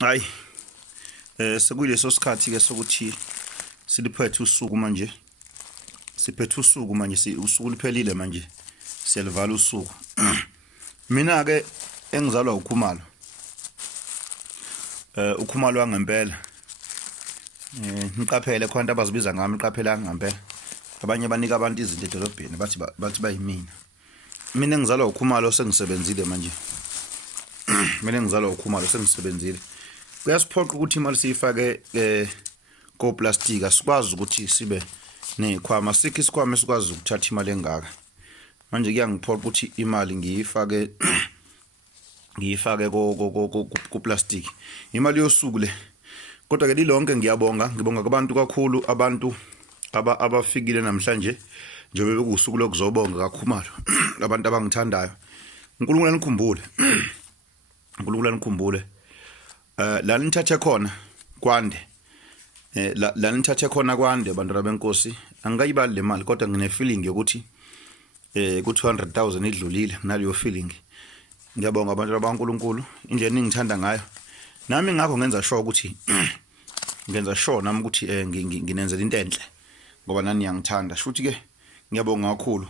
Hayi sekuyileso sikhathi ke sokuthi siliphethe usuku manje. Siphethe usuku manje usuku liphelile manje. Siyalivala usuku. Mina ke engizalwa ukhumalo. Ukhumalo wangempela. Niqaphele khona abazibiza ngami iqaphela ngempela. Abanye banika abantu izinto edolobheni bathi bayimina. Mina ngizalwa ukhumalo sengisebenzile manje. Mina ngizalwa ukhumalo sengisebenzile. Kuyasiphoqa ukuthi imali siyifake ko plastic asikwazi ukuthi sibe nekhwama sikho isikhwama esikwazi ukuthatha imali engaka. Manje kuyangiphoqa ukuthi imali ngiyifake ku plastic. Imali yosuku le. Kodwa ke lilonke ngiyabonga kubantu kakhulu abantu abafikile namhlanje njengoba bekusuku lokuzobonga kakhumalo abantu abangithandayo. uNkulunkulu anikhumbule. uNkulunkulu anikhumbule. La nithathe khona kwande. La nithathe khona kwande bantwana benkosi. Angikayibali le mali kodwa ngine feeling yokuthi ku 200,000 idlulile naleyo feeling. Ngiyabonga abantu baNkulunkulu indlela engithanda ngayo. Nami ngakho ngenza sure ukuthi nami ukuthi nginenzela into enhle ngoba nani ngiyangithanda. Futhi ke ngiyabonga kakhulu.